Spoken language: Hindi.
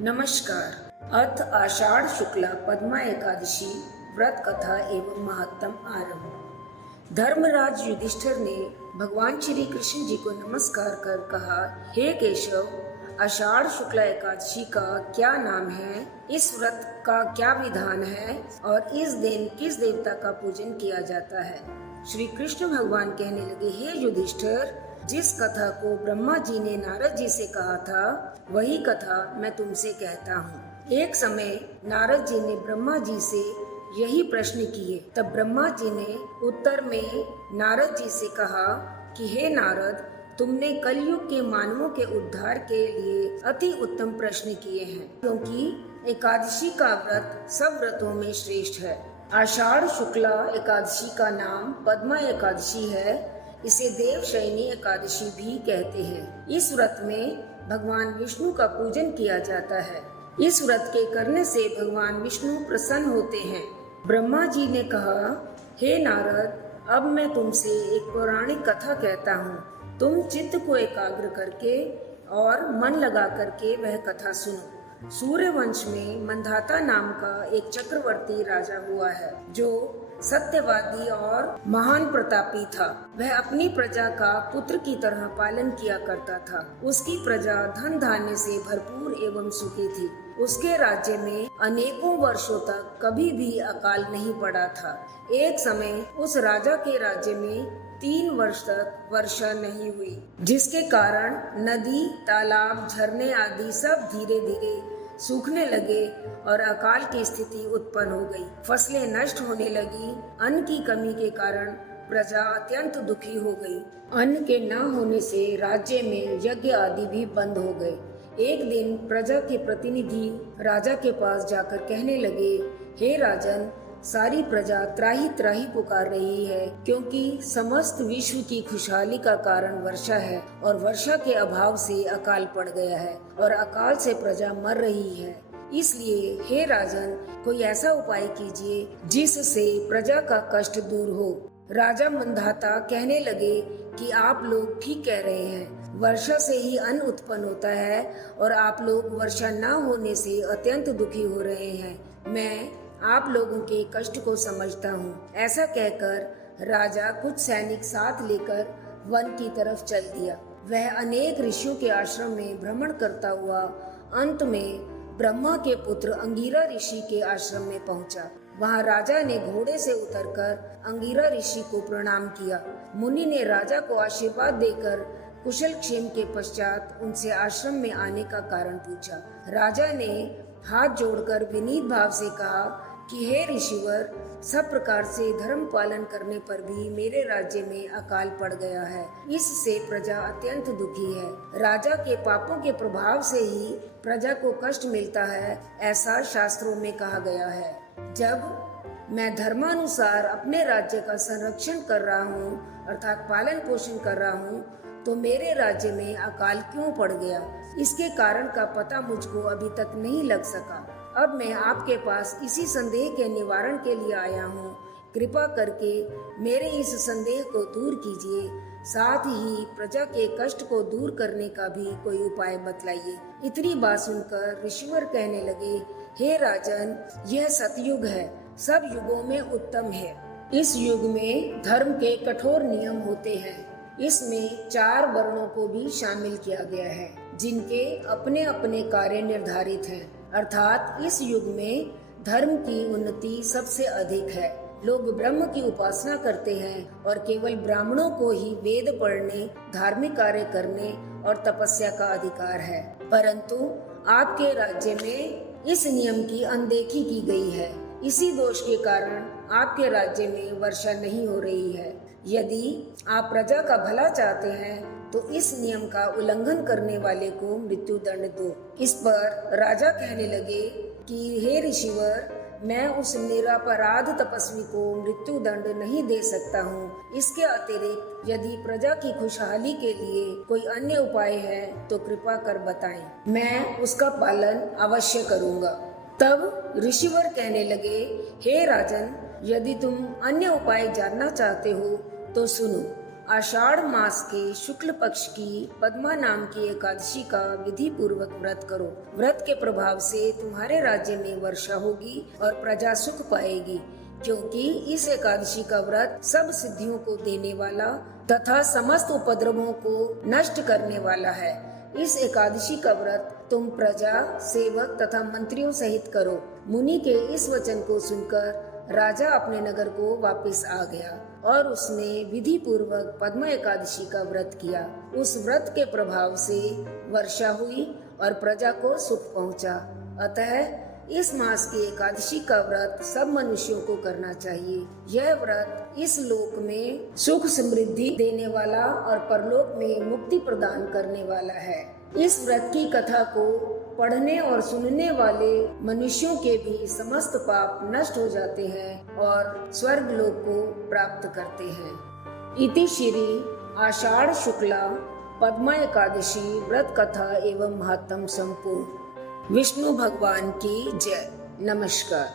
नमस्कार। अथ आषाढ़ शुक्ला पद्मा एकादशी व्रत कथा एवं महत्तम आरंभ। धर्मराज युधिष्ठिर ने भगवान श्री कृष्ण जी को नमस्कार कर कहा, हे केशव, आषाढ़ शुक्ला एकादशी का क्या नाम है, इस व्रत का क्या विधान है और इस दिन किस देवता का पूजन किया जाता है। श्री कृष्ण भगवान कहने लगे, हे युधिष्ठिर, जिस कथा को ब्रह्मा जी ने नारद जी से कहा था वही कथा मैं तुमसे कहता हूँ। एक समय नारद जी ने ब्रह्मा जी से यही प्रश्न किए। तब ब्रह्मा जी ने उत्तर में नारद जी से कहा कि हे नारद, तुमने कलयुग के मानवों के उद्धार के लिए अति उत्तम प्रश्न किए हैं, क्योंकि एकादशी का व्रत सब व्रतों में श्रेष्ठ है। आषाढ़ शुक्ला एकादशी का नाम पद्मा एकादशी है। इसे देवशयनी एकादशी भी कहते हैं। इस व्रत में भगवान विष्णु का पूजन किया जाता है। इस व्रत के करने से भगवान विष्णु प्रसन्न होते हैं। ब्रह्मा जी ने कहा, हे नारद, अब मैं तुमसे एक पौराणिक कथा कहता हूँ। तुम चित्त को एकाग्र करके और मन लगा करके वह कथा सुनो। सूर्य वंश में मंधाता नाम का एक चक्रवर्ती राजा हुआ है, जो सत्यवादी और महान प्रतापी था। वह अपनी प्रजा का पुत्र की तरह पालन किया करता था। उसकी प्रजा धन धान्य से भरपूर एवं सुखी थी। उसके राज्य में अनेकों वर्षों तक कभी भी अकाल नहीं पड़ा था। एक समय उस राजा के राज्य में 3 वर्ष तक वर्षा नहीं हुई, जिसके कारण नदी, तालाब, झरने आदि सब धीरे धीरे सूखने लगे और अकाल की स्थिति उत्पन्न हो गई। फसलें नष्ट होने लगी। अन्न की कमी के कारण प्रजा अत्यंत दुखी हो गई। अन्न के न होने से राज्य में यज्ञ आदि भी बंद हो गए। एक दिन प्रजा के प्रतिनिधि राजा के पास जाकर कहने लगे, हे राजन, सारी प्रजा त्राही त्राही पुकार रही है, क्योंकि समस्त विश्व की खुशहाली का कारण वर्षा है और वर्षा के अभाव से अकाल पड़ गया है और अकाल से प्रजा मर रही है। इसलिए हे राजन, कोई ऐसा उपाय कीजिए जिससे प्रजा का कष्ट दूर हो। राजा मंधाता कहने लगे कि आप लोग ठीक कह रहे हैं। वर्षा से ही अन्न उत्पन्न होता है और आप लोग वर्षा न होने से अत्यंत दुखी हो रहे हैं। मैं आप लोगों के कष्ट को समझता हूँ। ऐसा कहकर राजा कुछ सैनिक साथ लेकर वन की तरफ चल दिया। वह अनेक ऋषियों के आश्रम में भ्रमण करता हुआ अंत में ब्रह्मा के पुत्र अंगिरा ऋषि के आश्रम में पहुँचा। वहाँ राजा ने घोड़े से उतरकर अंगिरा ऋषि को प्रणाम किया। मुनि ने राजा को आशीर्वाद देकर कुशल क्षेम के पश्चात उनसे आश्रम में आने का कारण पूछा। राजा ने हाथ जोड़कर विनीत भाव से कहा कि हे ऋषिवर, सब प्रकार से धर्म पालन करने पर भी मेरे राज्य में अकाल पड़ गया है। इससे प्रजा अत्यंत दुखी है। राजा के पापों के प्रभाव से ही प्रजा को कष्ट मिलता है, ऐसा शास्त्रों में कहा गया है। जब मैं धर्मानुसार अपने राज्य का संरक्षण कर रहा हूँ, अर्थात पालन पोषण कर रहा हूँ, तो मेरे राज्य में अकाल क्यों पड़ गया, इसके कारण का पता मुझको अभी तक नहीं लग सका। अब मैं आपके पास इसी संदेह के निवारण के लिए आया हूँ। कृपा करके मेरे इस संदेह को दूर कीजिए। साथ ही प्रजा के कष्ट को दूर करने का भी कोई उपाय बतलाइए। इतनी बात सुनकर ऋषिवर कहने लगे, हे राजन, यह सतयुग है, सब युगों में उत्तम है। इस युग में धर्म के कठोर नियम होते हैं। इसमें 4 वर्णों को भी शामिल किया गया है, जिनके अपने अपने कार्य निर्धारित हैं। अर्थात इस युग में धर्म की उन्नति सबसे अधिक है। लोग ब्रह्म की उपासना करते हैं और केवल ब्राह्मणों को ही वेद पढ़ने, धार्मिक कार्य करने और तपस्या का अधिकार है। परंतु आपके राज्य में इस नियम की अनदेखी की गई है। इसी दोष के कारण आपके राज्य में वर्षा नहीं हो रही है। यदि आप प्रजा का भला चाहते हैं तो इस नियम का उल्लंघन करने वाले को मृत्यु दंड दो। इस पर राजा कहने लगे कि हे ऋषिवर, मैं उस निरपराध तपस्वी को मृत्यु दंड नहीं दे सकता हूँ। इसके अतिरिक्त यदि प्रजा की खुशहाली के लिए कोई अन्य उपाय है तो कृपा कर बताएं, मैं उसका पालन अवश्य करूँगा। तब ऋषिवर कहने लगे, हे राजन, यदि तुम अन्य उपाय जानना चाहते हो तो सुनो। आषाढ़ मास के शुक्ल पक्ष की पद्मा नाम की एकादशी का विधि पूर्वक व्रत करो। व्रत के प्रभाव से तुम्हारे राज्य में वर्षा होगी और प्रजा सुख पाएगी, क्योंकि इस एकादशी का व्रत सब सिद्धियों को देने वाला तथा समस्त उपद्रवों को नष्ट करने वाला है। इस एकादशी का व्रत तुम प्रजा, सेवक तथा मंत्रियों सहित करो। मुनि के इस वचन को सुनकर राजा अपने नगर को वापस आ गया और उसने विधि पूर्वक पद्मा एकादशी का व्रत किया। उस व्रत के प्रभाव से वर्षा हुई और प्रजा को सुख पहुंचा। अतः इस मास की एकादशी का व्रत सब मनुष्यों को करना चाहिए। यह व्रत इस लोक में सुख समृद्धि देने वाला और परलोक में मुक्ति प्रदान करने वाला है। इस व्रत की कथा को पढ़ने और सुनने वाले मनुष्यों के भी समस्त पाप नष्ट हो जाते हैं और स्वर्ग लोक को प्राप्त करते हैं। इति श्री आषाढ़ शुक्ला पद्मा एकादशी व्रत कथा एवं महात्म संपूर्ण। विष्णु भगवान की जय। नमस्कार।